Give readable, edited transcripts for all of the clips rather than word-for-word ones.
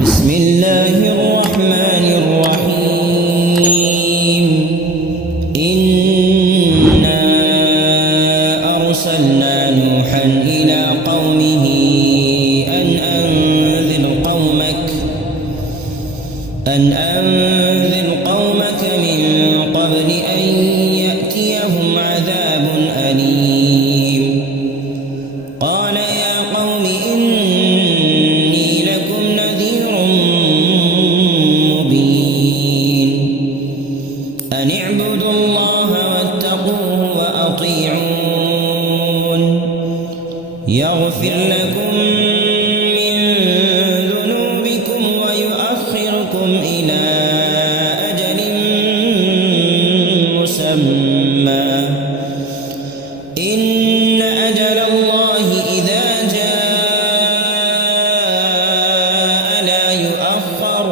بسم الله الرحمن الرحيم. إنا أرسلنا نوحا إلى قومه أن أنذر قومك من قبل أن يأتيهم عذاب أليم. قال يا قوم إني لكم نذير مبين. أن اعبدوا الله واتقوه وأطيعون. يغفر لكم من ذنوبكم ويؤخركم إلى أجل مسمى. إن أجل الله إذا جاء لا يؤخر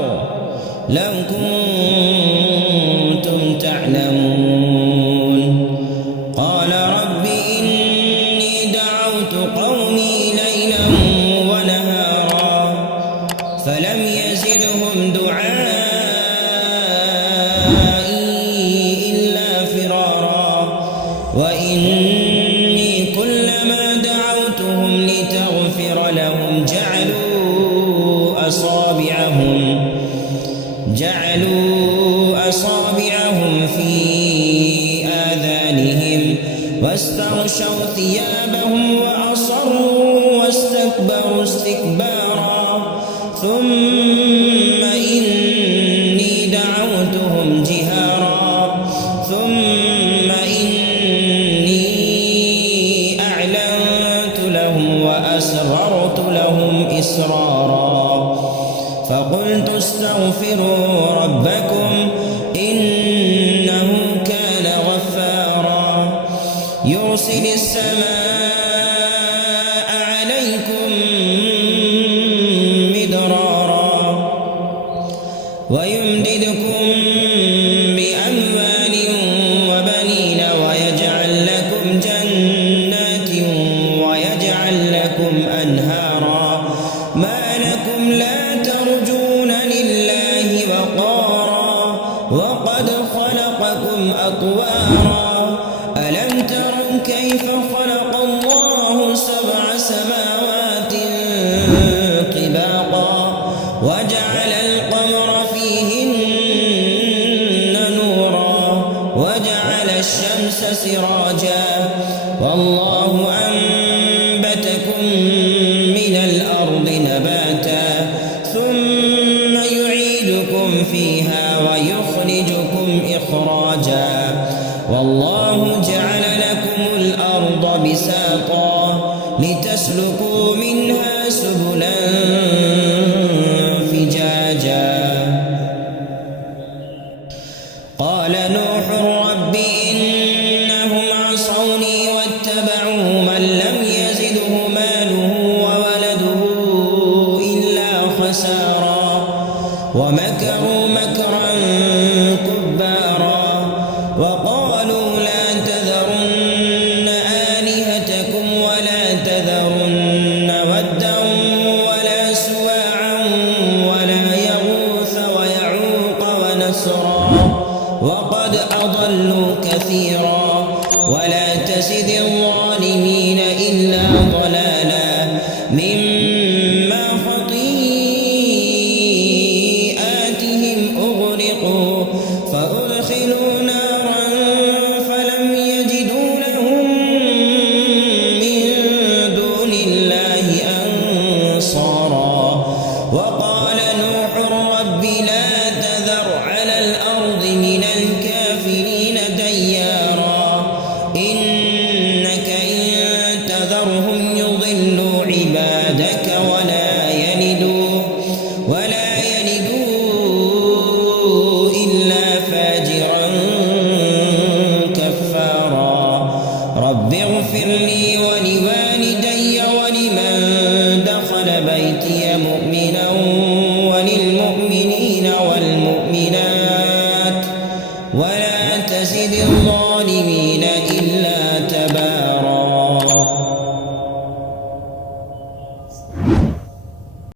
لو كنتم تعلمون. قال رب إني دعوت قومي ليلا ونهارا فلم يزدهم دعائي إلا فرارا. وإني كلما دعوتهم لتغفر لهم جعلوا أصابعهم في آذانهم واستغشوا ثيابهم وأصروا واستكبروا استكبارا. ثم إني دعوتهم جهارا ثم إني أعلنت لهم وأسررت لهم إسرارا. فقلت استغفروا ربكم إنه كان غفارا يرسل السماء عليكم مدرارا ويمددكم بأموال وبنين ويجعل لكم جنات ويجعل لكم أنهارا. ما لكم لا ترجون لله وقارا وقد خلقكم أطوارا. ألم تروا كيف خلق الله سبع سماوات طباقا وجعل القمر فيهن نورا وجعل الشمس سراجا والله أنبتكم من الأرض نباتا ثم يعيدكم فيها ويخرجكم إخراجا. والله جعل لكم الأرض بساطا لتسلكوا منها سبلا فجاجا. قال نوح رب إنهم عصوني واتبعوا من لم يزده ماله وولده إلا خسارا ومكروا مكرا كبارا. وقالوا لا تذرن آلهتكم ولا تذرن ودا ولا سواعا ولا يغوث ويعوق ونسرا وقد أضلوا كثيرا ولا تزد الظالمين إلا ضلالا مما خطيئاتهم أغرقوا فأدخلوا نارا فلم يجدوا لهم من دون الله أنصارا. وقال نوح رب لا تذر على الأرض من الكافرين ديارا إنك إن تذرهم يضلوا عبادك ولا يلدوا إلا فاجرا كفارا. رب اغفر لي ولوالدي ولمن دخل بيتي مؤمنا